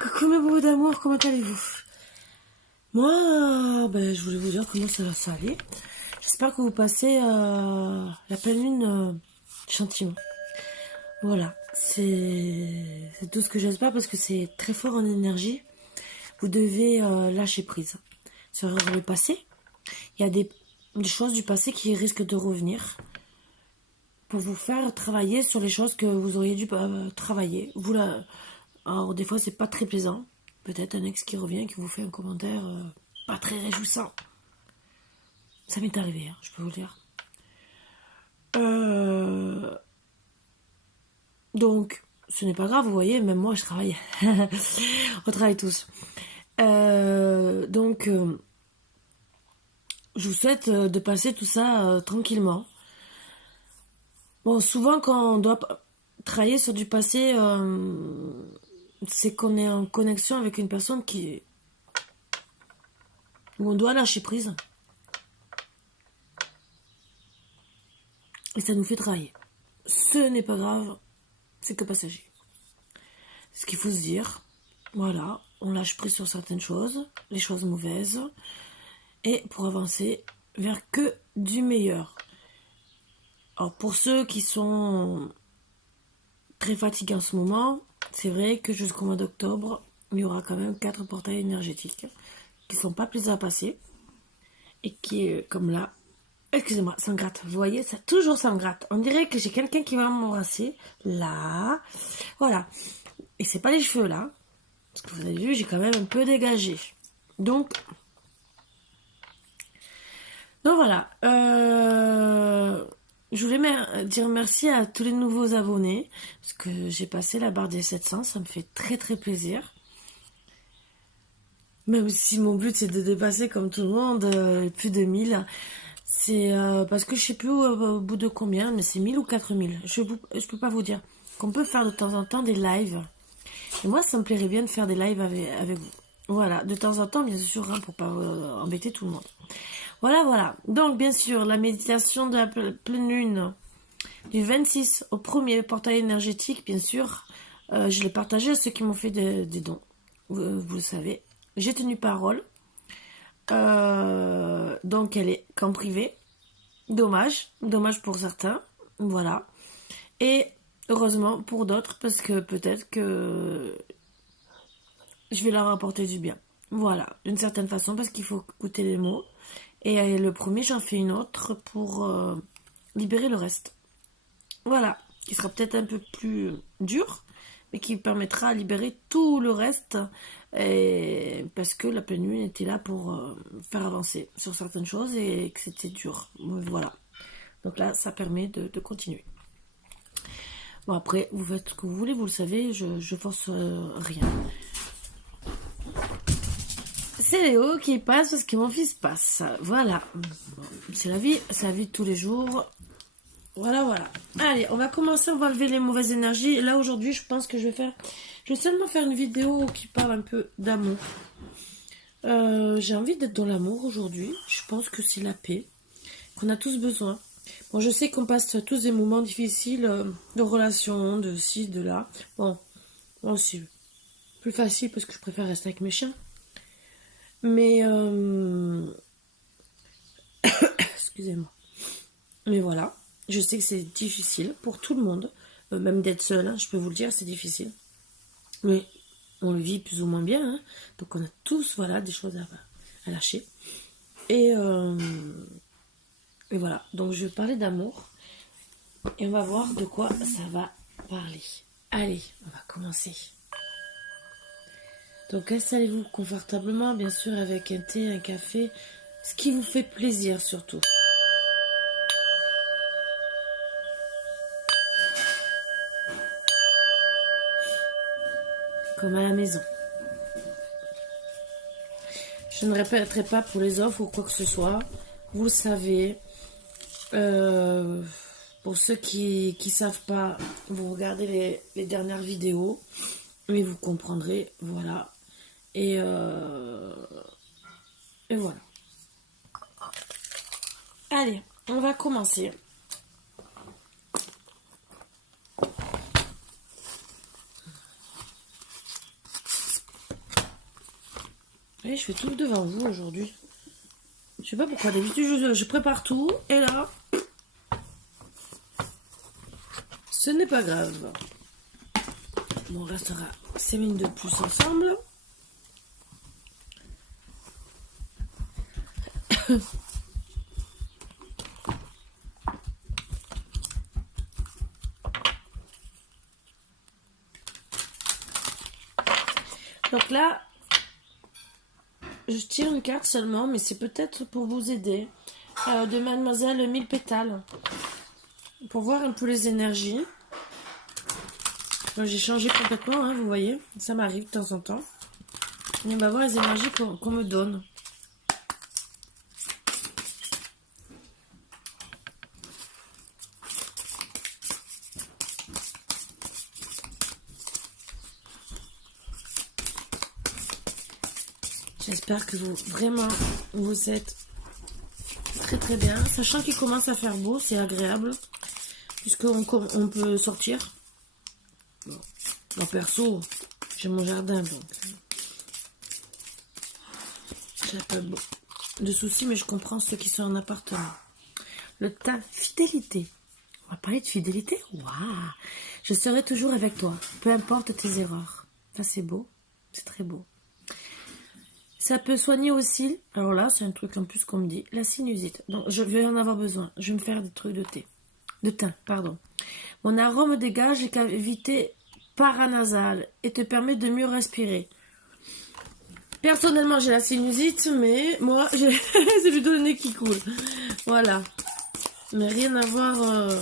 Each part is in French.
Coucou mes beaux d'amour, comment allez-vous? Moi, je voulais vous dire comment ça va aller. J'espère que vous passez la pleine lune gentiment. Voilà, c'est tout ce que j'espère parce que c'est très fort en énergie. Vous devez lâcher prise sur le passé. Il y a des choses du passé qui risquent de revenir pour vous faire travailler sur les choses que vous auriez dû travailler. Alors des fois c'est pas très plaisant. Peut-être un ex qui revient, qui vous fait un commentaire pas très réjouissant. Ça m'est arrivé, hein, je peux vous le dire. Donc, ce n'est pas grave, vous voyez, même moi je travaille. On travaille tous. Donc, je vous souhaite de passer tout ça tranquillement. Bon, souvent quand on doit travailler sur du passé, c'est qu'on est en connexion avec une personne où on doit lâcher prise. Et ça nous fait travailler. Ce n'est pas grave, c'est que passager. Ce qu'il faut se dire, voilà, on lâche prise sur certaines choses, les choses mauvaises, et pour avancer vers que du meilleur. Alors pour ceux qui sont très fatigués en ce moment, c'est vrai que jusqu'au mois d'octobre, il y aura quand même 4 portails énergétiques qui sont pas plaisants à passer et qui, comme là, excusez-moi, ça me gratte. Vous voyez, ça toujours ça me gratte. On dirait que j'ai quelqu'un qui va m'embrasser. Là. Voilà. Et c'est pas les cheveux là. Parce que vous avez vu, j'ai quand même un peu dégagé. Donc voilà. Je voulais dire merci à tous les nouveaux abonnés. Parce que j'ai passé la barre des 700. Ça me fait très très plaisir. Même si mon but c'est de dépasser comme tout le monde plus de 1000. C'est parce que je sais plus au bout de combien, mais c'est 1000 ou 4000. Je peux pas vous dire. Qu'on peut faire de temps en temps des lives. Et moi, ça me plairait bien de faire des lives avec vous. Voilà, de temps en temps, bien sûr, hein, pour pas embêter tout le monde. Voilà. Donc, bien sûr, la méditation de la pleine lune du 26 au premier portail énergétique, bien sûr, je l'ai partagé à ceux qui m'ont fait des dons. Vous le savez. J'ai tenu parole. Donc elle est qu'en privé. Dommage pour certains. Voilà. Et heureusement pour d'autres parce que peut-être que je vais leur apporter du bien. Voilà, d'une certaine façon parce qu'il faut écouter les mots. Et le premier, j'en fais une autre pour libérer le reste. Voilà, qui sera peut-être un peu plus dur, mais qui permettra de libérer tout le reste parce que la pleine lune était là pour faire avancer sur certaines choses et que c'était dur. Voilà. Donc là, ça permet de continuer. Bon, après, vous faites ce que vous voulez, vous le savez, je force rien. C'est Léo qui passe parce que mon fils passe. Voilà. C'est la vie de tous les jours. Voilà. Allez, on va commencer, on va enlever les mauvaises énergies. Et là, aujourd'hui, je pense que je vais seulement faire une vidéo qui parle un peu d'amour. J'ai envie d'être dans l'amour aujourd'hui. Je pense que c'est la paix qu'on a tous besoin. Bon, je sais qu'on passe tous des moments difficiles de relations, de ci, de là. Bon, moi aussi, plus facile parce que je préfère rester avec mes chiens. Mais, excusez-moi. Mais voilà. Je sais que c'est difficile pour tout le monde, même d'être seul, hein, je peux vous le dire, c'est difficile. Mais on le vit plus ou moins bien, hein, donc on a tous des choses à lâcher. Et voilà, donc je vais parler d'amour et on va voir de quoi ça va parler. Allez, on va commencer. Donc installez-vous confortablement, bien sûr, avec un thé, un café, ce qui vous fait plaisir surtout. Comme à la maison. Je ne répéterai pas pour les offres ou quoi que ce soit. Vous le savez. Pour ceux qui savent pas, vous regardez les dernières vidéos. Mais vous comprendrez. Voilà. Et voilà. Allez, on va commencer. Et je fais tout devant vous aujourd'hui. Je sais pas pourquoi. D'habitude, je prépare tout. Et là, ce n'est pas grave. Bon, on restera 5 minutes de plus ensemble. Donc là, je tire une carte seulement, mais c'est peut-être pour vous aider. De Mademoiselle Mille Pétales. Pour voir un peu les énergies. J'ai changé complètement, hein, vous voyez. Ça m'arrive de temps en temps. Et on va voir les énergies qu'on me donne. J'espère que vous êtes très très bien. Sachant qu'il commence à faire beau, c'est agréable. Puisqu'on peut sortir. Bon. En perso, j'ai mon jardin, donc j'ai pas de soucis, mais je comprends ceux qui sont en appartement. Le teint, fidélité. On va parler de fidélité. Waouh! Je serai toujours avec toi, peu importe tes erreurs. Ça, c'est beau. C'est très beau. Ça peut soigner aussi, alors là, c'est un truc en plus qu'on me dit, la sinusite. Donc, je vais en avoir besoin. Je vais me faire des trucs de teint, pardon. Mon arôme dégage les cavités paranasales et te permet de mieux respirer. Personnellement, j'ai la sinusite, mais moi, c'est plutôt le nez qui coule. Voilà. Mais rien à voir...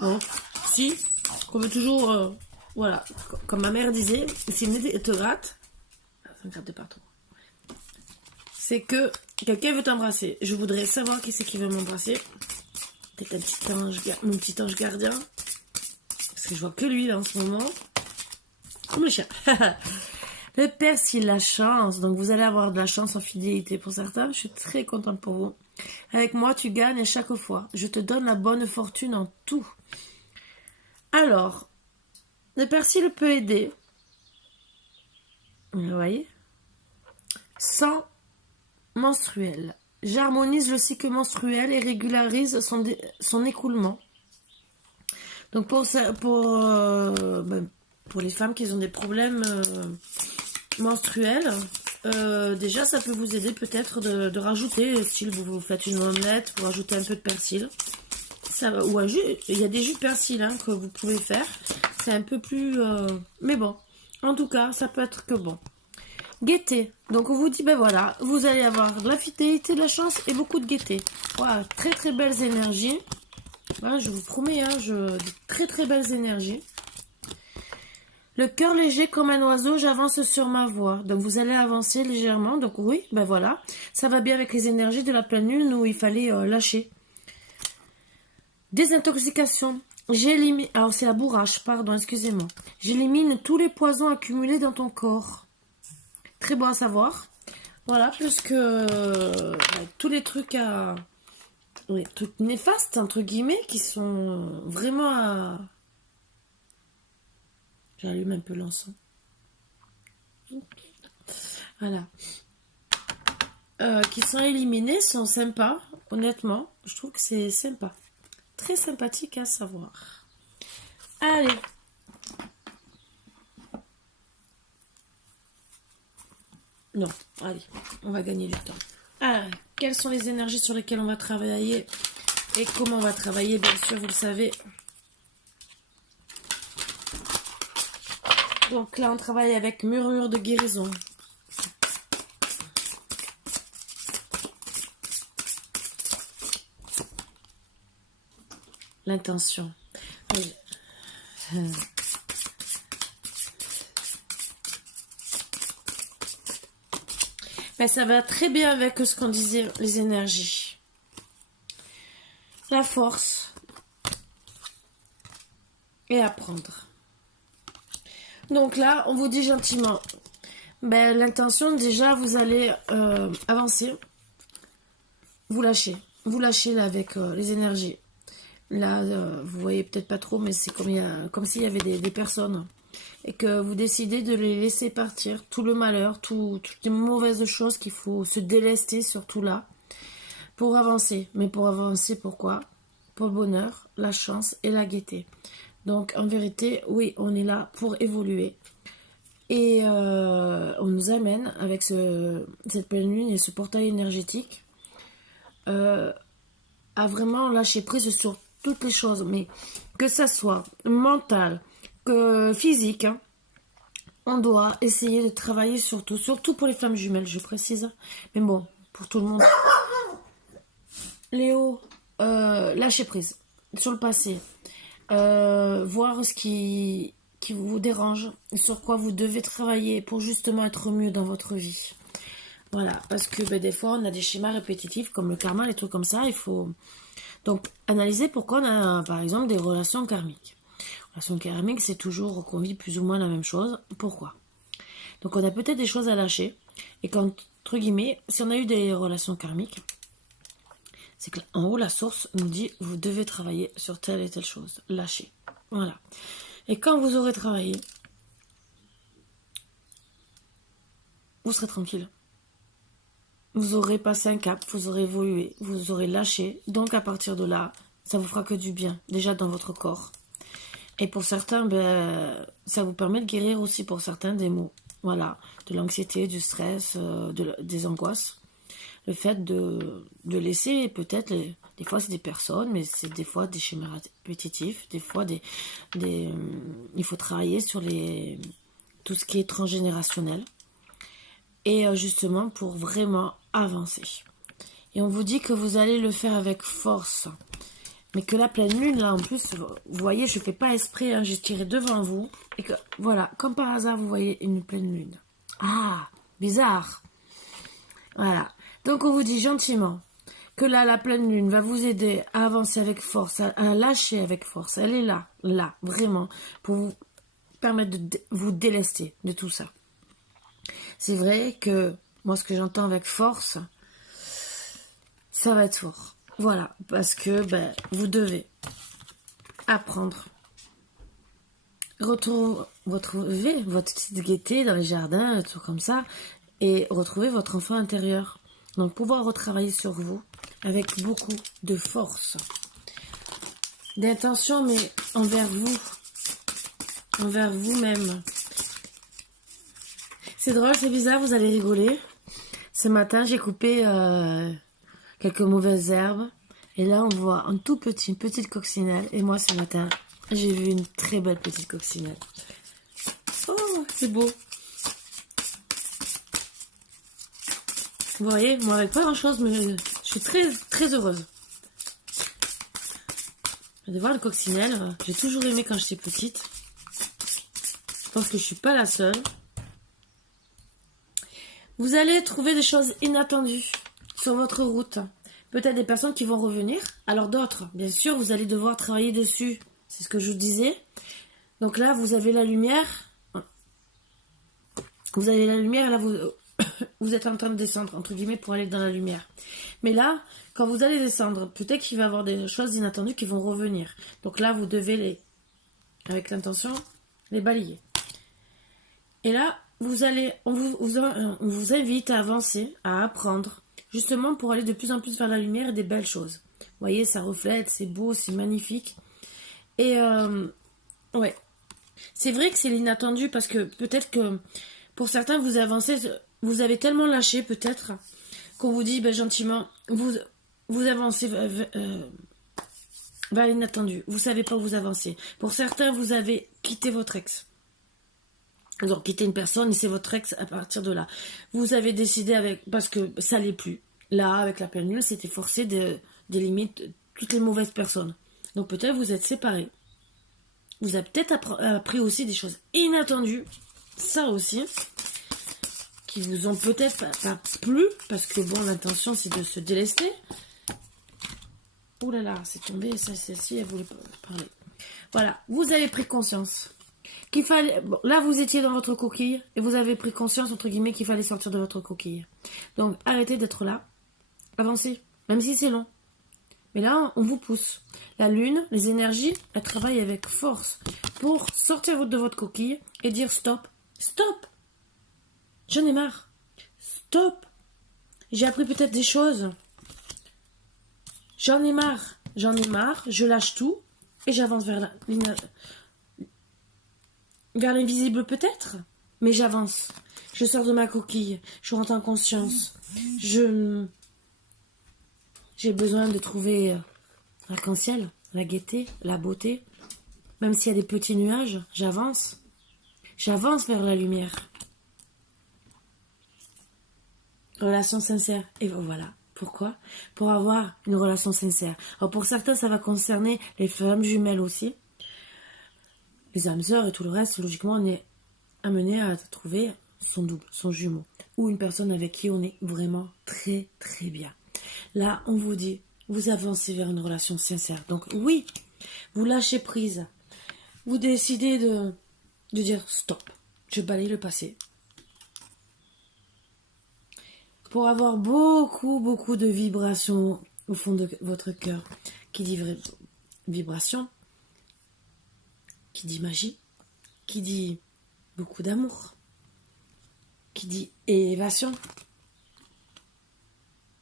Bon, si, on veut toujours... voilà, comme ma mère disait, si le nez te gratte... Ça me gratte de partout. C'est que quelqu'un veut t'embrasser. Je voudrais savoir qui c'est qui veut m'embrasser. Peut-être un petit ange, mon petit ange gardien. Parce que je vois que lui là en ce moment. Comme le chien. Le persil, la chance. Donc vous allez avoir de la chance en fidélité pour certains. Je suis très contente pour vous. Avec moi, tu gagnes à chaque fois. Je te donne la bonne fortune en tout. Alors, le persil peut aider. Vous voyez? Sans menstruel. J'harmonise le cycle menstruel et régularise son écoulement. Donc pour les femmes qui ont des problèmes menstruels, déjà ça peut vous aider peut-être de rajouter, si vous faites une omelette, vous rajoutez un peu de persil. Ou un jus, il y a des jus de persil hein, que vous pouvez faire. C'est un peu plus... mais bon, en tout cas, ça peut être que bon. Gaieté. Donc on vous dit, ben voilà, vous allez avoir de la fidélité, de la chance et beaucoup de gaieté. Voilà, très très belles énergies. Voilà, je vous promets, hein, de très très belles énergies. Le cœur léger comme un oiseau, j'avance sur ma voie. Donc vous allez avancer légèrement. Donc oui, ben voilà, ça va bien avec les énergies de la pleine lune où il fallait lâcher. Désintoxication. J'élimine... Alors c'est la bourrache, pardon, excusez-moi. J'élimine tous les poisons accumulés dans ton corps. Très bon à savoir. Voilà, puisque tous les trucs oui, trucs néfastes, entre guillemets, qui sont vraiment à... J'allume un peu l'encens. Voilà. Qui sont éliminés, sont sympas, honnêtement. Je trouve que c'est sympa. Très sympathique à savoir. Allez. Non, allez, on va gagner du temps. Alors, quelles sont les énergies sur lesquelles on va travailler et comment on va travailler, bien sûr, vous le savez. Donc là, on travaille avec murmure de guérison. L'intention. Mais ça va très bien avec ce qu'on disait, les énergies. La force. Et apprendre. Donc là, on vous dit gentiment. Ben, l'intention, déjà, vous allez avancer. Vous lâchez. Vous lâchez là avec les énergies. Là, vous voyez peut-être pas trop, mais c'est comme s'il y avait des personnes et que vous décidez de les laisser partir, tout le malheur, toutes les mauvaises choses qu'il faut se délester surtout là, pour avancer. Mais pour avancer, pourquoi? Pour le bonheur, la chance et la gaieté. Donc en vérité, oui, on est là pour évoluer. Et on nous amène avec cette pleine lune et ce portail énergétique à vraiment lâcher prise sur toutes les choses, mais que ça soit mental, que physique, hein, on doit essayer de travailler surtout pour les flammes jumelles, je précise, mais bon, pour tout le monde. Léo, lâchez prise sur le passé, voir ce qui vous dérange, sur quoi vous devez travailler pour justement être mieux dans votre vie. Voilà, parce que des fois on a des schémas répétitifs comme le karma, les trucs comme ça, il faut donc analyser pourquoi on a par exemple des relations karmiques. Relations karmiques, c'est toujours qu'on vit plus ou moins la même chose. Pourquoi? Donc on a peut-être des choses à lâcher, et quand, entre guillemets, si on a eu des relations karmiques, c'est qu'en haut la source nous dit vous devez travailler sur telle et telle chose, lâcher. Voilà. Et quand vous aurez travaillé, vous serez tranquille. Vous aurez passé un cap, vous aurez évolué, vous aurez lâché. Donc à partir de là, ça vous fera que du bien, déjà dans votre corps. Et pour certains, ça vous permet de guérir aussi pour certains des maux. Voilà, de l'anxiété, du stress, des angoisses. Le fait de laisser peut-être, des fois c'est des personnes, mais c'est des fois des schémas répétitifs, des fois il faut travailler sur tout ce qui est transgénérationnel. Et justement pour vraiment avancer. Et on vous dit que vous allez le faire avec force. Mais que la pleine lune, là en plus, vous voyez, je ne fais pas esprit, hein, j'ai tiré devant vous. Et que, voilà, comme par hasard, vous voyez une pleine lune. Ah, bizarre. Voilà. Donc on vous dit gentiment que là, la pleine lune va vous aider à avancer avec force, à lâcher avec force. Elle est là, vraiment, pour vous permettre de vous délester de tout ça. C'est vrai que moi, ce que j'entends avec force, ça va être fort. Voilà, parce que vous devez apprendre, retrouver votre petite gaieté dans les jardins, tout comme ça, et retrouver votre enfant intérieur. Donc pouvoir retravailler sur vous avec beaucoup de force, d'intention, mais envers vous-même. C'est drôle, c'est bizarre, vous allez rigoler. Ce matin, j'ai coupé quelques mauvaises herbes. Et là, on voit une petite coccinelle. Et moi, ce matin, j'ai vu une très belle petite coccinelle. Oh, c'est beau. Vous voyez, moi, avec pas grand-chose, mais je suis très, très heureuse. De voir le coccinelle, j'ai toujours aimé quand j'étais petite. Je pense que je suis pas la seule. Vous allez trouver des choses inattendues sur votre route. Peut-être des personnes qui vont revenir. Alors d'autres, bien sûr, vous allez devoir travailler dessus. C'est ce que je vous disais. Donc là, vous avez la lumière. Vous avez la lumière et là, vous êtes en train de descendre, entre guillemets, pour aller dans la lumière. Mais là, quand vous allez descendre, peut-être qu'il va y avoir des choses inattendues qui vont revenir. Donc là, vous devez avec l'intention, les balayer. Et là, on vous invite à avancer, à apprendre, justement pour aller de plus en plus vers la lumière et des belles choses. Vous voyez, ça reflète, c'est beau, c'est magnifique. Et ouais, c'est vrai que c'est l'inattendu parce que peut-être que pour certains, vous avancez, vous avez tellement lâché peut-être qu'on vous dit gentiment, vous avancez vers l'inattendu. Vous savez pas où vous avancez. Pour certains, vous avez quitté votre ex. Vous avez quitté une personne et c'est votre ex à partir de là. Vous avez décidé parce que ça n'allait plus. Là, avec la pleine lune, c'était forcé d'éliminer toutes les mauvaises personnes. Donc peut-être vous êtes séparés. Vous avez peut-être appris aussi des choses inattendues. Ça aussi. Qui vous ont peut-être pas plu. Parce que bon, l'intention c'est de se délester. Ouh là là, c'est tombé. Celle-ci, elle voulait parler. Voilà, vous avez pris conscience. Qu'il fallait, bon, là vous étiez dans votre coquille et vous avez pris conscience entre guillemets qu'il fallait sortir de votre coquille. Donc arrêtez d'être là, avancez, même si c'est long. Mais là, on vous pousse. La lune, les énergies, elles travaillent avec force pour sortir de votre coquille et dire stop. Stop. J'en ai marre. Stop. J'ai appris peut-être des choses. J'en ai marre. J'en ai marre. Je lâche tout et j'avance vers l'invisible peut-être. Mais j'avance. Je sors de ma coquille. Je rentre en conscience. J'ai besoin de trouver l'arc-en-ciel, la gaieté, la beauté. Même s'il y a des petits nuages, j'avance. J'avance vers la lumière. Relation sincère. Et voilà. Pourquoi? Pour avoir une relation sincère. Alors pour certains, ça va concerner les femmes jumelles aussi. Les âmes sœurs et tout le reste, logiquement, on est amené à trouver son double, son jumeau. Ou une personne avec qui on est vraiment très très bien. Là, on vous dit, vous avancez vers une relation sincère. Donc oui, vous lâchez prise. Vous décidez de dire stop. Je balaye le passé. Pour avoir beaucoup de vibrations au fond de votre cœur. Qui dit vibration, qui dit magie, qui dit beaucoup d'amour, qui dit élévation.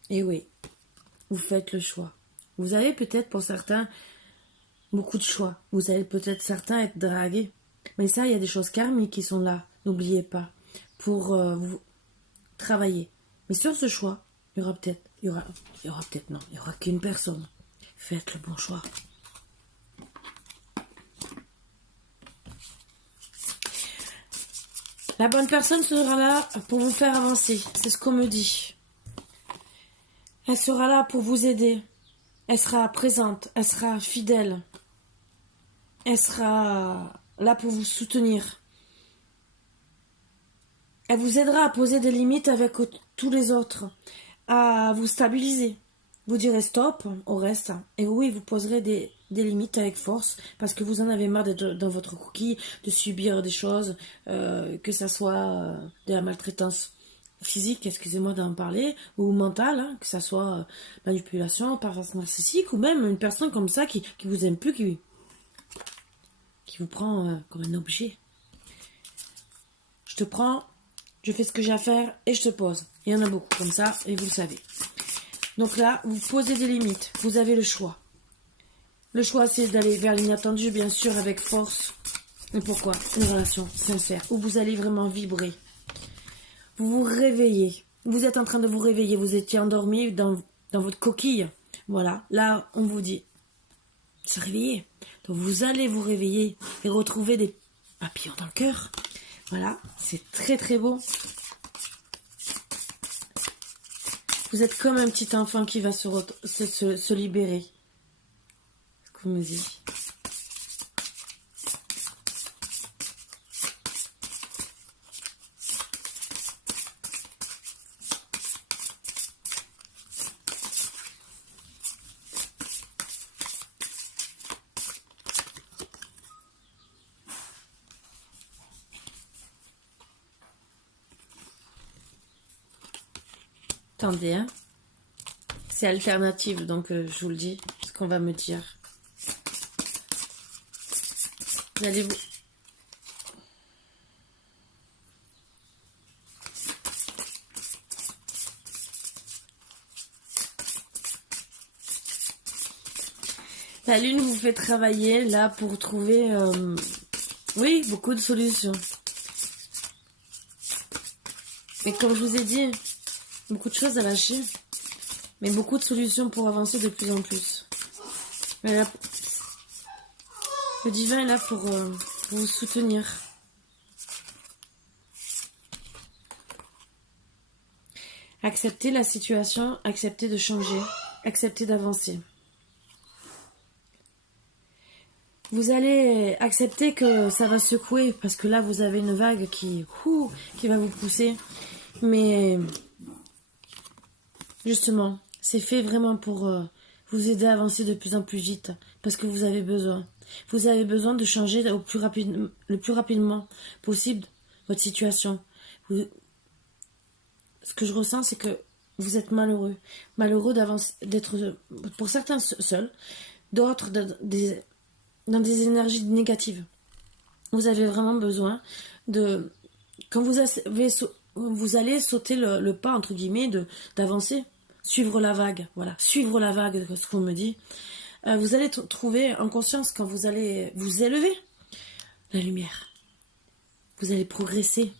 Et oui, vous faites le choix. Vous avez peut-être pour certains beaucoup de choix. Vous allez peut-être certains être dragués. Mais ça, il y a des choses karmiques qui sont là. N'oubliez pas. Pour vous travailler. Mais sur ce choix, il y aura peut-être non. Il n'y aura qu'une personne. Faites le bon choix. La bonne personne sera là pour vous faire avancer. C'est ce qu'on me dit. Elle sera là pour vous aider. Elle sera présente. Elle sera fidèle. Elle sera là pour vous soutenir. Elle vous aidera à poser des limites avec tous les autres, à vous stabiliser. Vous direz stop au reste. Et oui, vous poserez des limites avec force parce que vous en avez marre d'être dans votre coquille, de subir des choses, que ça soit de la maltraitance physique, excusez-moi d'en parler, ou mentale, hein, que ça soit manipulation, perversion narcissique, ou même une personne comme ça qui vous aime plus, qui vous prend comme un objet. Je te prends, je fais ce que j'ai à faire et je te pose. Il y en a beaucoup comme ça et vous le savez. Donc là, vous posez des limites. Vous avez le choix. Le choix, c'est d'aller vers l'inattendu, bien sûr, avec force. Et pourquoi? Une relation sincère, où vous allez vraiment vibrer. Vous vous réveillez. Vous êtes en train de vous réveiller. Vous étiez endormi dans votre coquille. Voilà. Là, on vous dit, se réveiller. Donc vous allez vous réveiller et retrouver des papillons dans le cœur. Voilà. C'est très très beau. Vous êtes comme un petit enfant qui va se libérer. Ce qu'on me dit. Attendez, hein. C'est alternative, donc je vous le dis, ce qu'on va me dire. Vous allez vous... La lune vous fait travailler là pour trouver, oui, beaucoup de solutions. Mais comme je vous ai dit, beaucoup de choses à lâcher, mais beaucoup de solutions pour avancer de plus en plus. Mais là, le divin est là pour vous soutenir. Acceptez la situation, acceptez de changer, acceptez d'avancer. Vous allez accepter que ça va secouer, parce que là, vous avez une vague qui va vous pousser. Mais justement, c'est fait vraiment pour vous aider à avancer de plus en plus vite, parce que vous avez besoin. Vous avez besoin de changer le plus rapidement possible votre situation. Ce que je ressens, c'est que vous êtes malheureux. Malheureux d'être, pour certains, seul, d'autres dans des énergies négatives. Vous avez vraiment besoin de... Quand vous allez sauter le pas, entre guillemets, d'avancer, suivre la vague, voilà, suivre la vague, ce qu'on me dit, vous allez trouver en conscience, quand vous allez vous élever, la lumière. Vous allez progresser.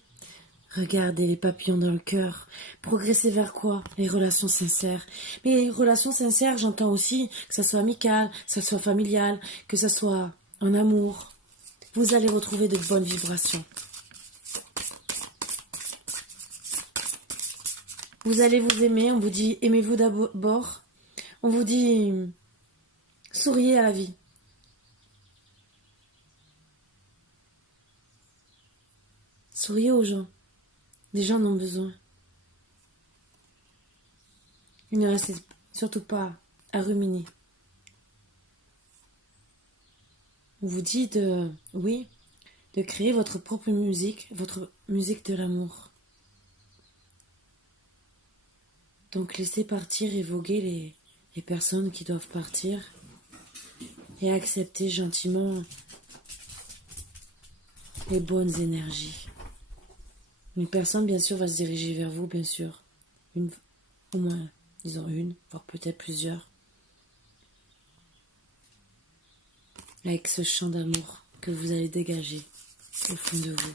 Regardez les papillons dans le cœur. Progresser vers quoi? Les relations sincères. Mais les relations sincères, j'entends aussi que ça soit amical, que ça soit familial, que ça soit en amour. Vous allez retrouver de bonnes vibrations. Vous allez vous aimer, on vous dit aimez-vous d'abord. On vous dit souriez à la vie. Souriez aux gens. Les gens en ont besoin. Il ne reste surtout pas à ruminer. On vous dit de créer votre propre musique de l'amour. Donc laissez partir et voguer les personnes qui doivent partir et accepter gentiment les bonnes énergies. Une personne, bien sûr, va se diriger vers vous, bien sûr. Au moins, disons une, voire peut-être plusieurs. Avec ce chant d'amour que vous allez dégager au fond de vous.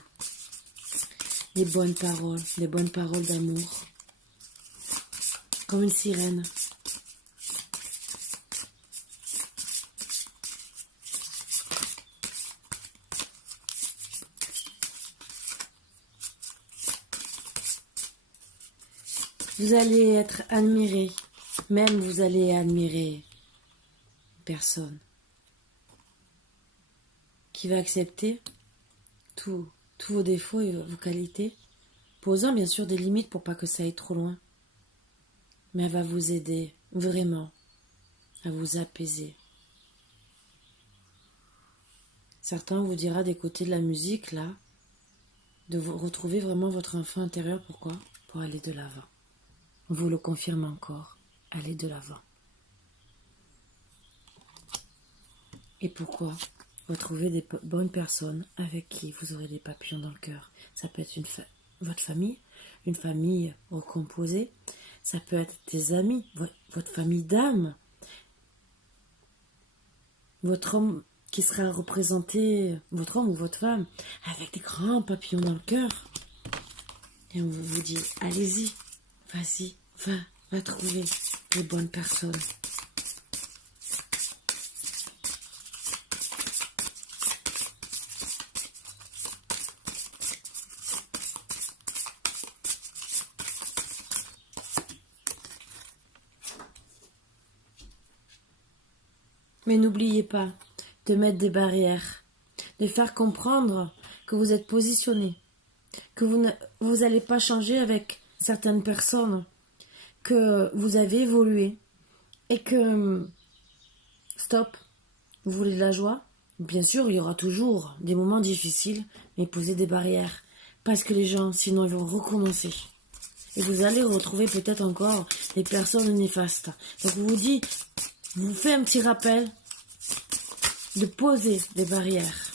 Les bonnes paroles d'amour. Comme une sirène. Vous allez être admiré, même vous allez admirer une personne qui va accepter tous vos défauts et vos qualités, posant bien sûr des limites pour pas que ça aille trop loin. Mais elle va vous aider vraiment à vous apaiser. Certains vous dira d'écouter de la musique là, de vous retrouver vraiment votre enfant intérieur. Pourquoi? Pour aller de l'avant. On vous le confirme encore, allez de l'avant. Et pourquoi? Retrouver des bonnes personnes avec qui vous aurez des papillons dans le cœur. Ça peut être votre famille, une famille recomposée. Ça peut être des amis, votre famille d'âme. Votre homme qui sera représenté, votre homme ou votre femme, avec des grands papillons dans le cœur. Et on vous dit, allez-y, vas-y, va trouver les bonnes personnes. Mais n'oubliez pas de mettre des barrières, de faire comprendre que vous êtes positionné, que vous n'allez pas changer avec certaines personnes, que vous avez évolué et que, stop, vous voulez de la joie? Bien sûr, il y aura toujours des moments difficiles, mais posez des barrières, parce que les gens, sinon, ils vont recommencer. Et vous allez retrouver peut-être encore des personnes néfastes. Donc, je vous fais un petit rappel de poser des barrières.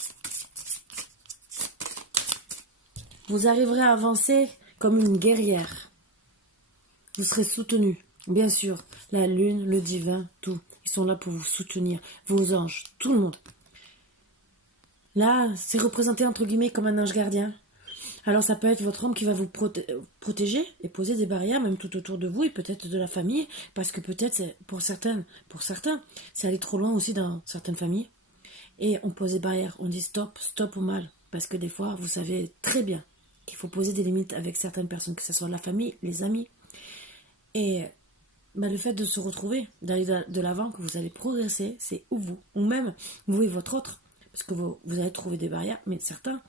Vous arriverez à avancer comme une guerrière. Vous serez soutenu, bien sûr. La lune, le divin, tout. Ils sont là pour vous soutenir. Vos anges, tout le monde. Là, c'est représenté entre guillemets comme un ange gardien. Alors ça peut être votre homme qui va vous protéger et poser des barrières même tout autour de vous et peut-être de la famille, parce que peut-être c'est pour certains, c'est aller trop loin aussi dans certaines familles. Et on pose des barrières, on dit stop au mal, parce que des fois vous savez très bien qu'il faut poser des limites avec certaines personnes, que ce soit la famille, les amis. Et le fait de se retrouver, d'aller de l'avant, que vous allez progresser, c'est vous, ou même vous et votre autre, parce que vous allez trouver des barrières, mais certains,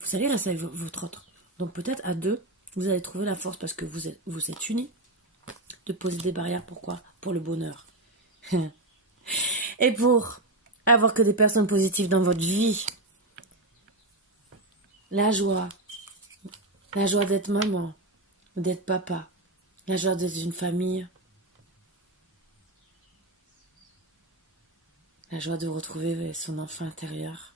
vous allez rester avec votre autre. Donc peut-être à deux, vous allez trouver la force, parce que vous êtes unis, de poser des barrières. Pourquoi? Pour le bonheur. Et pour avoir que des personnes positives dans votre vie. La joie d'être maman, d'être papa, la joie d'être une famille, la joie de retrouver son enfant intérieur,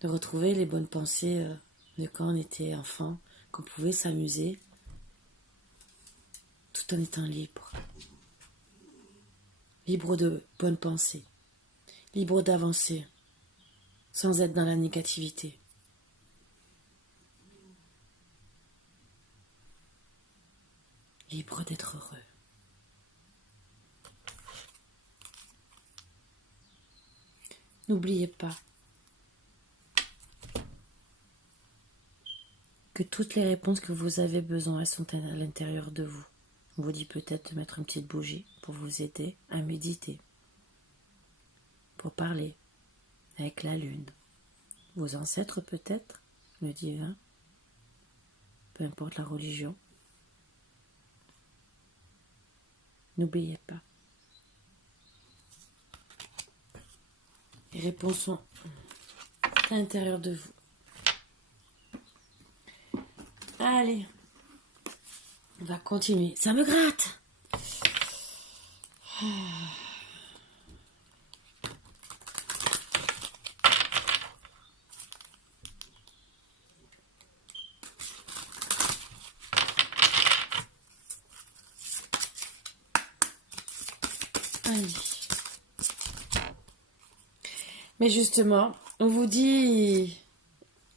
de retrouver les bonnes pensées de quand on était enfant, qu'on pouvait s'amuser tout en étant libre. Libre de bonnes pensées, libre d'avancer sans être dans la négativité. Libre d'être heureux. N'oubliez pas que toutes les réponses que vous avez besoin, elles sont à l'intérieur de vous. On vous dit peut-être de mettre une petite bougie pour vous aider à méditer, pour parler avec la lune, vos ancêtres peut-être, le divin, peu importe la religion. N'oubliez pas. Les réponses sont à l'intérieur de vous. Allez, on va continuer. Ça me gratte. Allez. Mais justement, on vous dit,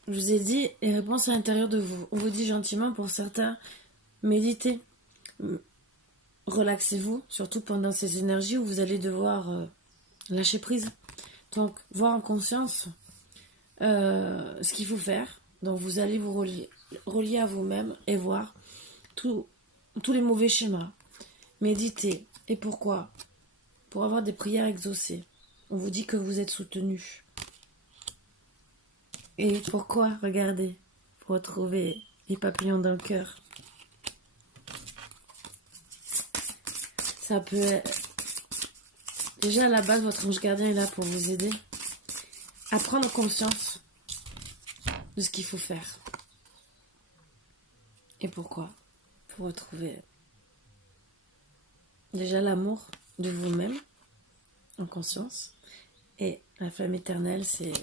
je vous ai dit, les réponses à l'intérieur de vous. On vous dit gentiment pour certains, méditez. Relaxez-vous, surtout pendant ces énergies où vous allez devoir lâcher prise. Donc, voir en conscience ce qu'il faut faire. Donc, vous allez vous relier à vous-même et voir tous les mauvais schémas. Méditez. Et pourquoi? Pour avoir des prières exaucées. On vous dit que vous êtes soutenu. Et pourquoi? Regardez. Pour retrouver les papillons dans le cœur. Ça peut être... Déjà, à la base, votre ange gardien est là pour vous aider à prendre conscience de ce qu'il faut faire. Et pourquoi? Pour retrouver déjà l'amour de vous-même en conscience. Et la flamme éternelle, c'est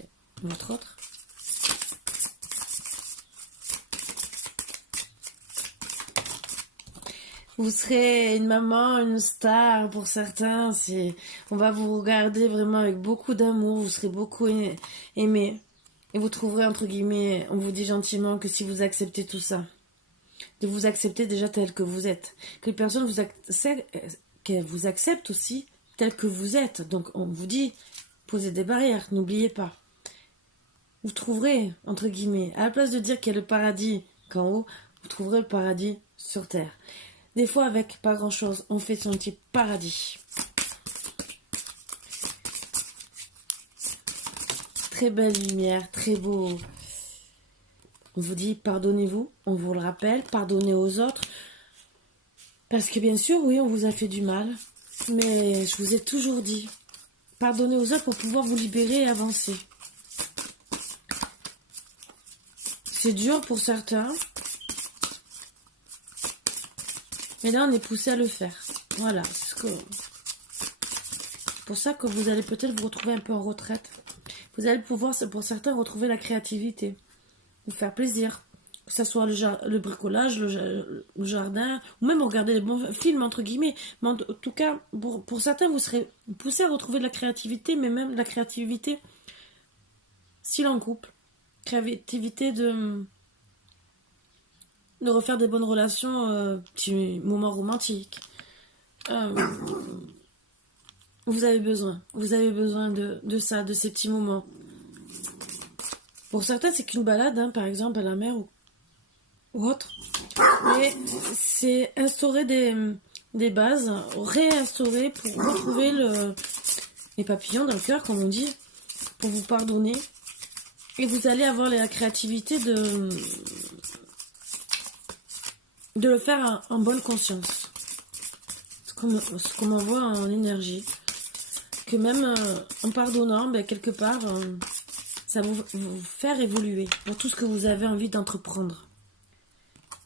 votre autre. Vous serez une maman, une star pour certains. On va vous regarder vraiment avec beaucoup d'amour. Vous serez beaucoup aimé. Et vous trouverez, entre guillemets, on vous dit gentiment que si vous acceptez tout ça, de vous accepter déjà tel que vous êtes, que les personnes qu'elles vous acceptent aussi tel que vous êtes. Donc on vous dit, posez des barrières, n'oubliez pas. Vous trouverez, entre guillemets, à la place de dire qu'il y a le paradis qu'en haut, vous trouverez le paradis sur terre. Des fois, avec pas grand-chose, on fait son petit paradis. Très belle lumière, très beau. On vous dit, pardonnez-vous, on vous le rappelle, pardonnez aux autres. Parce que bien sûr, oui, on vous a fait du mal. Mais je vous ai toujours dit, pardonnez aux autres pour pouvoir vous libérer et avancer. C'est dur pour certains. Mais là, on est poussé à le faire. Voilà. C'est pour ça que vous allez peut-être vous retrouver un peu en retraite. Vous allez pouvoir, pour certains, retrouver la créativité. Vous faire plaisir. Que ce soit le bricolage, le jardin, ou même regarder les bons films, entre guillemets. Mais en tout cas, pour certains, vous serez poussé à retrouver de la créativité, mais même la créativité, style en couple. Créativité de refaire des bonnes relations, petits moments romantiques. Vous avez besoin de ça, de ces petits moments. Pour certains, c'est qu'une balade, hein, par exemple, à la mer ou autre. Mais c'est instaurer des bases, réinstaurer pour retrouver les papillons dans le cœur, comme on dit, pour vous pardonner. Et vous allez avoir la créativité de le faire en bonne conscience. Ce qu'on m'envoie en énergie. Que même en pardonnant, quelque part, ça va vous faire évoluer dans tout ce que vous avez envie d'entreprendre.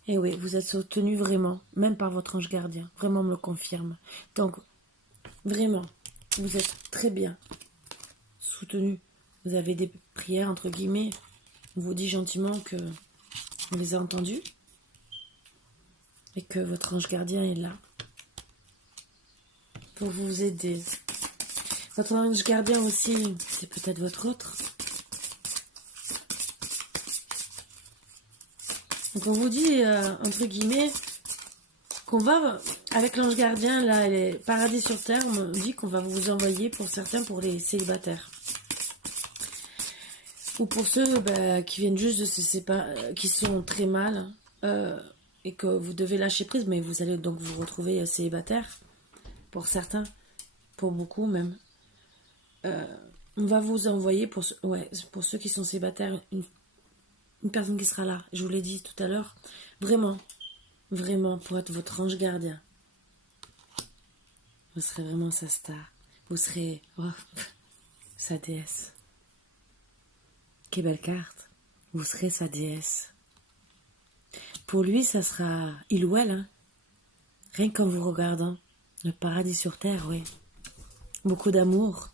Et oui, vous êtes soutenu vraiment, même par votre ange gardien. Vraiment, on me le confirme. Donc, vraiment, vous êtes très bien soutenu. Vous avez des prières, entre guillemets. On vous dit gentiment que on les a entendues. Et que votre ange gardien est là. Pour vous aider. Votre ange gardien aussi, c'est peut-être votre autre. Donc on vous dit, entre guillemets, qu'on va, avec l'ange gardien, là, les paradis sur terre, on dit qu'on va vous envoyer pour certains, pour les célibataires. Ou pour ceux qui viennent juste de se séparer, qui sont très mal, et que vous devez lâcher prise, mais vous allez donc vous retrouver célibataire, pour certains, pour beaucoup même. On va vous envoyer, pour ceux qui sont célibataires, une personne qui sera là, je vous l'ai dit tout à l'heure, vraiment, pour être votre ange gardien. Vous serez vraiment sa star. Vous serez sa déesse. Quelle belle carte. Vous serez sa déesse. Pour lui, ça sera il ou elle, hein. Rien qu'en vous regardant. Le paradis sur terre, oui. Beaucoup d'amour.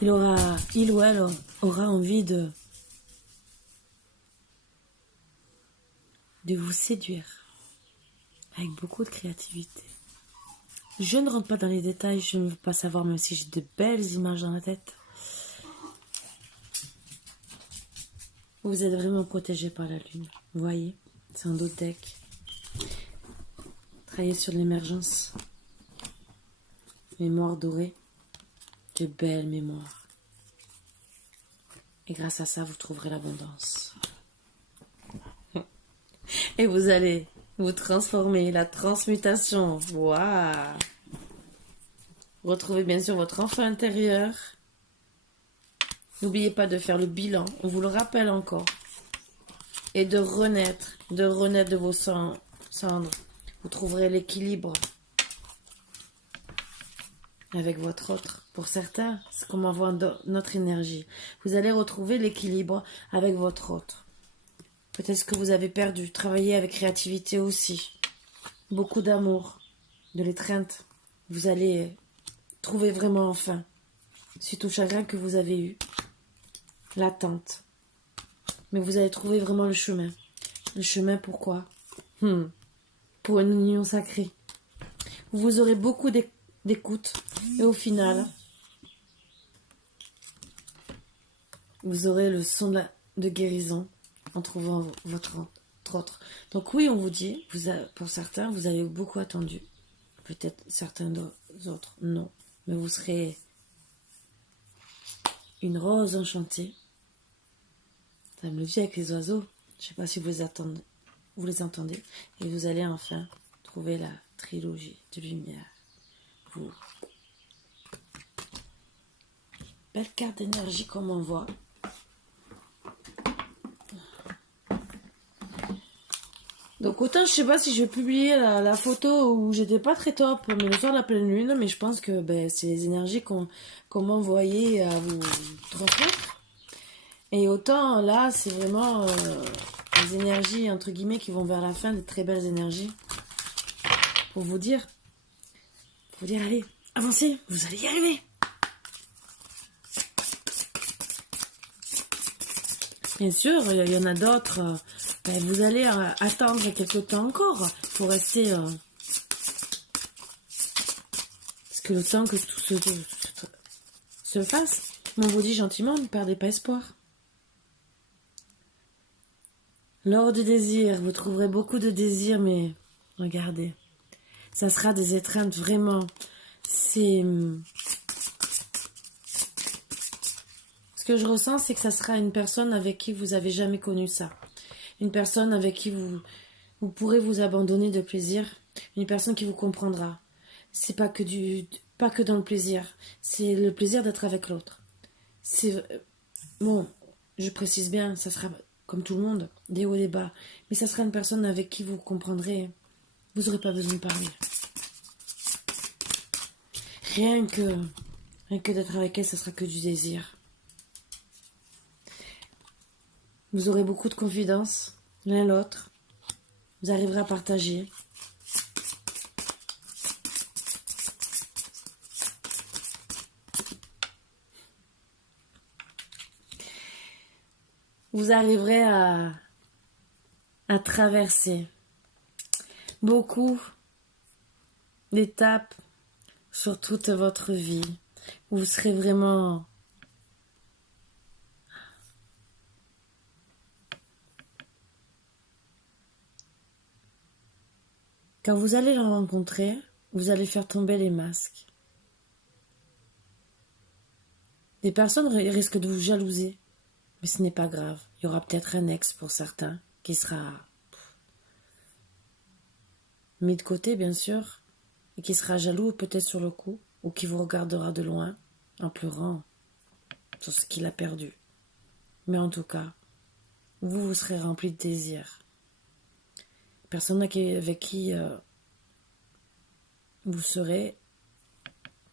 Il ou elle aura envie de vous séduire. Avec beaucoup de créativité. Je ne rentre pas dans les détails, je ne veux pas savoir, même si j'ai de belles images dans la tête. Vous êtes vraiment protégé par la lune. Vous voyez, c'est un autre deck. Travaillez sur l'émergence. Mémoire dorée. De belles mémoires. Et grâce à ça, vous trouverez l'abondance. Et vous allez vous transformer, la transmutation. Waouh! Retrouvez bien sûr votre enfant intérieur. N'oubliez pas de faire le bilan, on vous le rappelle encore. Et de renaître de vos cendres. Vous trouverez l'équilibre avec votre autre. Pour certains, c'est comme avoir notre énergie. Vous allez retrouver l'équilibre avec votre autre. Peut-être ce que vous avez perdu. Travaillez avec créativité aussi. Beaucoup d'amour, de l'étreinte. Vous allez trouver vraiment enfin, suite au chagrin que vous avez eu, l'attente. Mais vous allez trouver vraiment le chemin. Le chemin pourquoi? Pour une union sacrée. Vous aurez beaucoup d'écoute. Et au final, vous aurez le son de guérison en trouvant votre autre. Donc oui, on vous dit, pour certains, vous avez beaucoup attendu. Peut-être certains autres, non. Mais vous serez une rose enchantée. Ça me le dit avec les oiseaux. Je ne sais pas si vous les entendez. Et vous allez enfin trouver la trilogie de lumière. Vous. Belle carte d'énergie comme on voit. Donc autant je sais pas si je vais publier la photo où j'étais pas très top, mais le soir de la pleine lune, mais je pense que c'est les énergies qu'on m'a envoyées à vous transmettre. Et autant là c'est vraiment les énergies entre guillemets qui vont vers la fin, des très belles énergies. Pour vous dire allez, avancez, vous allez y arriver. Bien sûr, il y en a d'autres. Vous allez attendre quelques temps encore pour rester... parce que le temps que tout se fasse, on vous dit gentiment, ne perdez pas espoir. L'or du désir, vous trouverez beaucoup de désirs, mais regardez, ça sera des étreintes vraiment. Ce que je ressens, c'est que ça sera une personne avec qui vous avez jamais connu ça. Une personne avec qui vous pourrez vous abandonner de plaisir. Une personne qui vous comprendra. C'est pas que dans le plaisir. C'est le plaisir d'être avec l'autre. Bon, je précise bien, ça sera comme tout le monde, des hauts et des bas. Mais ça sera une personne avec qui vous comprendrez. Vous n'aurez pas besoin de parler. Rien que d'être avec elle, ça sera que du désir. Vous aurez beaucoup de confiance l'un l'autre. Vous arriverez à partager. Vous arriverez à traverser beaucoup d'étapes sur toute votre vie. Vous serez vraiment quand vous allez le rencontrer, vous allez faire tomber les masques. Des personnes risquent de vous jalouser, mais ce n'est pas grave. Il y aura peut-être un ex pour certains qui sera mis de côté, bien sûr, et qui sera jaloux peut-être sur le coup, ou qui vous regardera de loin en pleurant sur ce qu'il a perdu. Mais en tout cas, vous serez rempli de désir. Personne avec qui vous serez,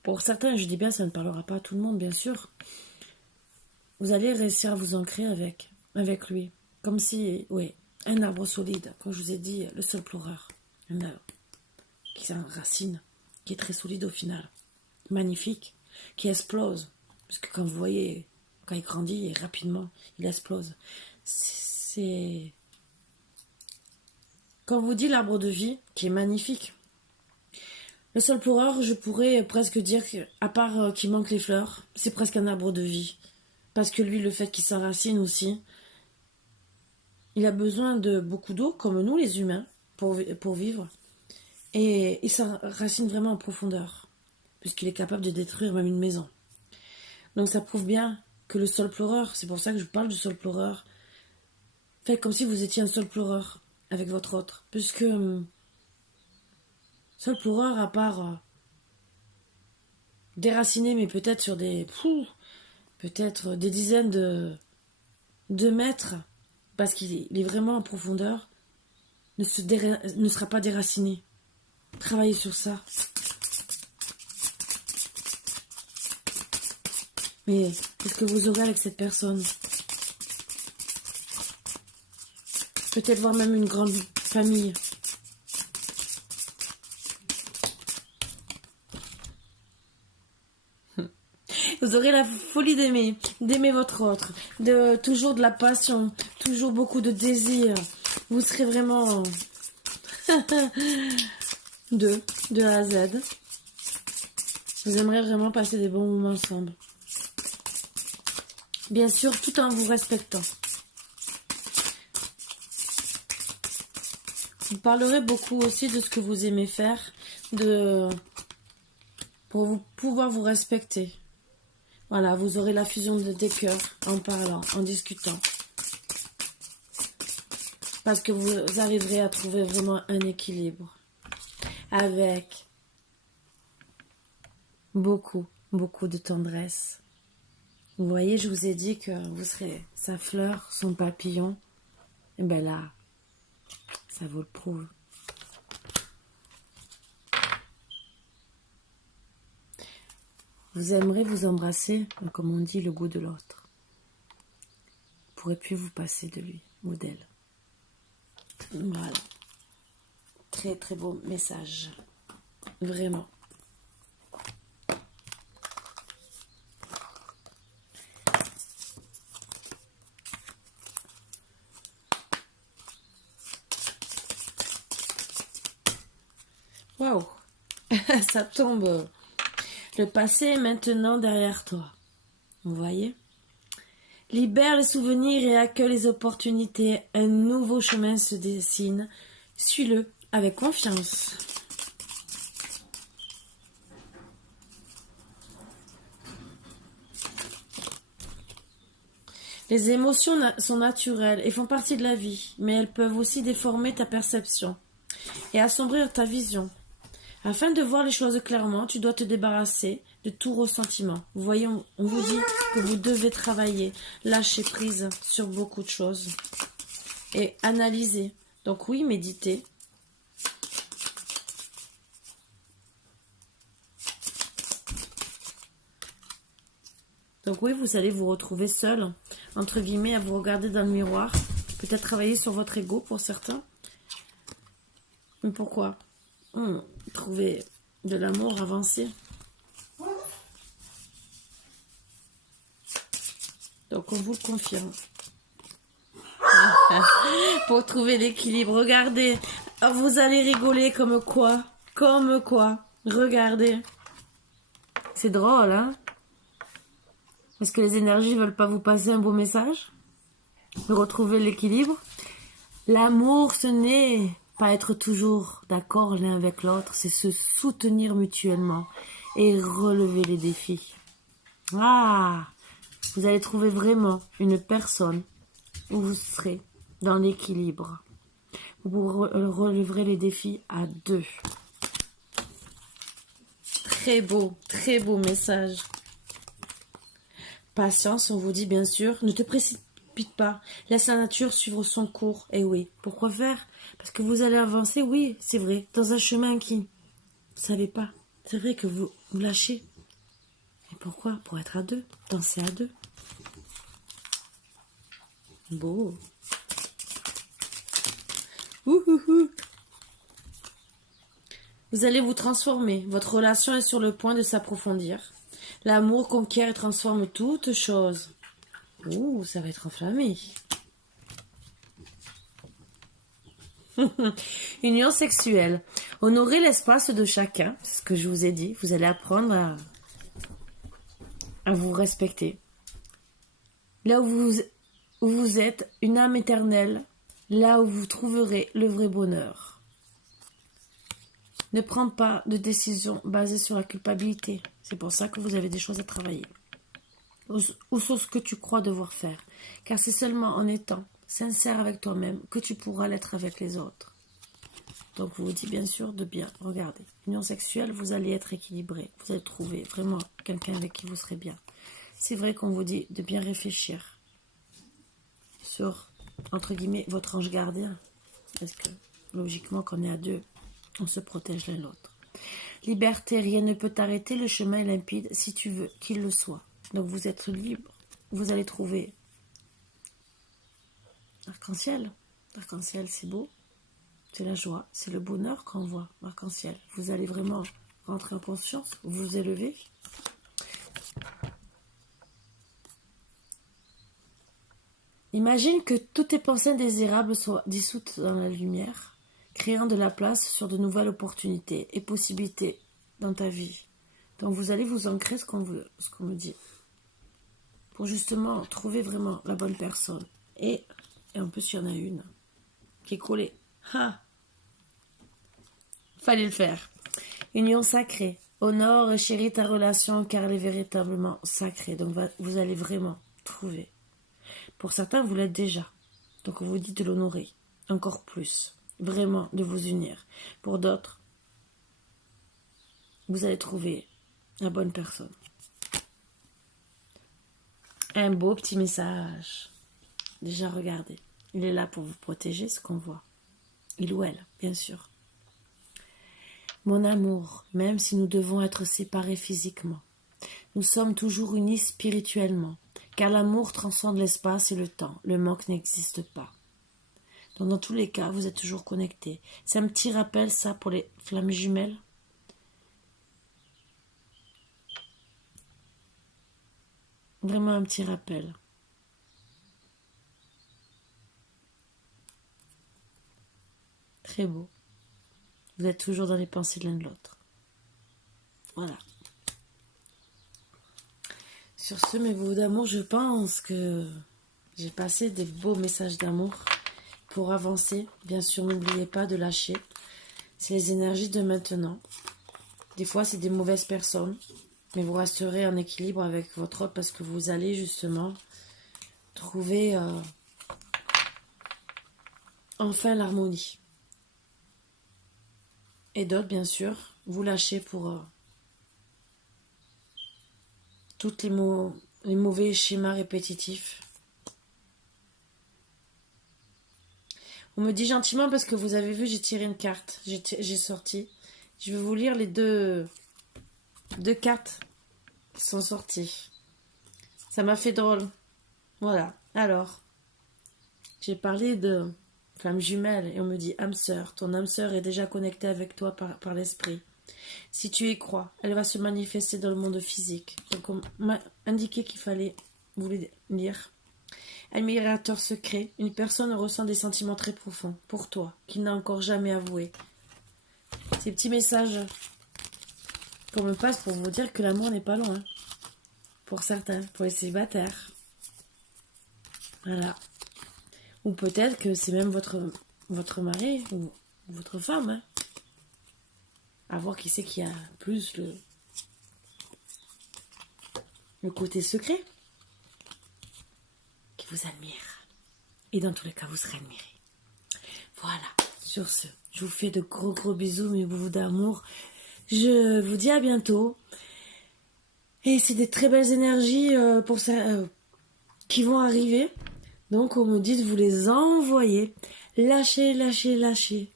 pour certains, je dis bien, ça ne parlera pas à tout le monde, bien sûr. Vous allez réussir à vous ancrer avec lui. Comme si, oui, un arbre solide, comme je vous ai dit, le seul pleureur. Un arbre qui s'enracine, qui est très solide au final. Magnifique, qui explose. Parce que quand vous voyez, quand il grandit, et rapidement, il explose. C'est... Quand on vous dit l'arbre de vie, qui est magnifique, le seul pleureur, je pourrais presque dire, à part qu'il manque les fleurs, c'est presque un arbre de vie. Parce que lui, le fait qu'il s'enracine aussi, il a besoin de beaucoup d'eau, comme nous les humains, pour vivre. Et il s'enracine vraiment en profondeur, puisqu'il est capable de détruire même une maison. Donc ça prouve bien que le sol pleureur, c'est pour ça que je parle du sol pleureur, faites comme si vous étiez un sol pleureur avec votre autre. Puisque sol pleureur, à part déraciné, mais peut-être sur peut-être des dizaines de mètres, parce qu'il est vraiment en profondeur, ne sera pas déraciné. Travaillez sur ça. Mais qu'est-ce que vous aurez avec cette personne? Peut-être voir même une grande famille. Vous aurez la folie d'aimer votre autre, toujours de la passion, toujours beaucoup de désir. Vous serez vraiment de A à Z. Vous aimerez vraiment passer des bons moments ensemble. Bien sûr, tout en vous respectant. Vous parlerez beaucoup aussi de ce que vous aimez faire, pour pouvoir vous respecter. Voilà, vous aurez la fusion des cœurs en parlant, en discutant. Parce que vous arriverez à trouver vraiment un équilibre. Avec beaucoup, beaucoup de tendresse. Vous voyez, je vous ai dit que vous serez sa fleur, son papillon. Et bien là, ça vous le prouve. Vous aimerez vous embrasser, comme on dit, le goût de l'autre. Vous ne pourrez plus vous passer de lui ou d'elle. Voilà. Très très beau message. Vraiment. Waouh. Ça tombe. Le passé est maintenant derrière toi. Vous voyez? Libère les souvenirs et accueille les opportunités. Un nouveau chemin se dessine. Suis-le avec confiance. Les émotions sont naturelles et font partie de la vie, mais elles peuvent aussi déformer ta perception et assombrir ta vision. Afin de voir les choses clairement, tu dois te débarrasser de tout ressentiment. Vous voyez, on vous dit que vous devez travailler, lâcher prise sur beaucoup de choses et analyser. Donc oui, méditer. Donc oui, vous allez vous retrouver seul, entre guillemets, à vous regarder dans le miroir. Peut-être travailler sur votre ego pour certains. Mais pourquoi? Trouver de l'amour, avancer. Donc on vous le confirme. Pour trouver l'équilibre, regardez. Alors, vous allez rigoler comme quoi? Comme quoi? Regardez. C'est drôle, hein? Est-ce que les énergies veulent pas vous passer un beau message? Retrouver l'équilibre? L'amour, ce n'est pas être toujours d'accord l'un avec l'autre, c'est se soutenir mutuellement et relever les défis. Ah! Vous allez trouver vraiment une personne où vous serez dans l'équilibre. Vous releverez les défis à deux. Très beau message. Patience, on vous dit bien sûr, ne te précipite pas, laisse la nature suivre son cours. Et oui, pourquoi faire? Parce que vous allez avancer, oui, c'est vrai, dans un chemin qui, vous savez pas, c'est vrai que vous lâchez. Et pourquoi? Pour être à deux, danser à deux. Beau. Ouhouhou. Vous allez vous transformer. Votre relation est sur le point de s'approfondir. L'amour conquiert et transforme toute chose. Ouh, ça va être enflammé. Union sexuelle. Honorez l'espace de chacun. C'est ce que je vous ai dit. Vous allez apprendre à vous respecter. Là où vous êtes, une âme éternelle. Là où vous trouverez le vrai bonheur. Ne prends pas de décision basée sur la culpabilité. C'est pour ça que vous avez des choses à travailler. Ou sur ce que tu crois devoir faire. Car c'est seulement en étant sincère avec toi-même que tu pourras l'être avec les autres. Donc je vous dis bien sûr de bien regarder. Union sexuelle, vous allez être équilibré. Vous allez trouver vraiment quelqu'un avec qui vous serez bien. C'est vrai qu'on vous dit de bien réfléchir sur, entre guillemets, votre ange gardien. Parce que logiquement, quand on est à deux, on se protège l'un l'autre. Liberté, rien ne peut t'arrêter, le chemin est limpide si tu veux qu'il le soit. Donc vous êtes libre, vous allez trouver l'arc-en-ciel. L'arc-en-ciel, c'est beau, c'est la joie, c'est le bonheur qu'on voit, l'arc-en-ciel. Vous allez vraiment rentrer en conscience, vous élever. Imagine que toutes tes pensées indésirables soient dissoutes dans la lumière, créant de la place sur de nouvelles opportunités et possibilités dans ta vie. Donc vous allez vous ancrer ce qu'on me dit. Pour justement trouver vraiment la bonne personne. Et en plus, il y en a une qui est collée. Ah! Fallait le faire. Union sacrée. Honore et chéris ta relation car elle est véritablement sacrée. Donc vous allez vraiment trouver. Pour certains, vous l'êtes déjà. Donc on vous dit de l'honorer. Encore plus. Vraiment de vous unir. Pour d'autres, vous allez trouver la bonne personne. Un beau petit message. Déjà, regardez. Il est là pour vous protéger, ce qu'on voit. Il ou elle, bien sûr. Mon amour, même si nous devons être séparés physiquement, nous sommes toujours unis spirituellement, car l'amour transcende l'espace et le temps. Le manque n'existe pas. Donc, dans tous les cas, vous êtes toujours connectés. C'est un petit rappel, ça, pour les flammes jumelles. Vraiment un petit rappel. Très beau. Vous êtes toujours dans les pensées de l'un de l'autre. Voilà. Sur ce, mes beaux d'amour, je pense que j'ai passé des beaux messages d'amour pour avancer. Bien sûr, n'oubliez pas de lâcher. C'est les énergies de maintenant. Des fois, c'est des mauvaises personnes. Mais vous resterez en équilibre avec votre autre parce que vous allez justement trouver enfin l'harmonie. Et d'autres, bien sûr, vous lâchez pour tous les mauvais schémas répétitifs. On me dit gentiment parce que vous avez vu, j'ai tiré une carte. J'ai sorti. Je vais vous lire les deux cartes qui sont sorties. Ça m'a fait drôle. Voilà. Alors, j'ai parlé de flamme jumelle, et on me dit âme sœur. Ton âme sœur est déjà connectée avec toi par l'esprit. Si tu y crois, elle va se manifester dans le monde physique. Donc on m'a indiqué qu'il fallait vous les lire. Admirateur secret, une personne ressent des sentiments très profonds pour toi, qu'il n'a encore jamais avoué. Ces petits messages qu'on me passe pour vous dire que l'amour n'est pas loin. Pour certains, pour les célibataires. Voilà. Ou peut-être que c'est même votre mari ou votre femme. Hein. À voir qui c'est qui a plus le côté secret. Qui vous admire. Et dans tous les cas, vous serez admiré. Voilà. Sur ce, je vous fais de gros bisous, mes bouts d'amour. Je vous dis à bientôt. Et c'est des très belles énergies pour ça, qui vont arriver. Donc on me dit de vous les envoyer. Lâchez.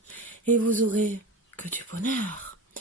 Et vous aurez que du bonheur.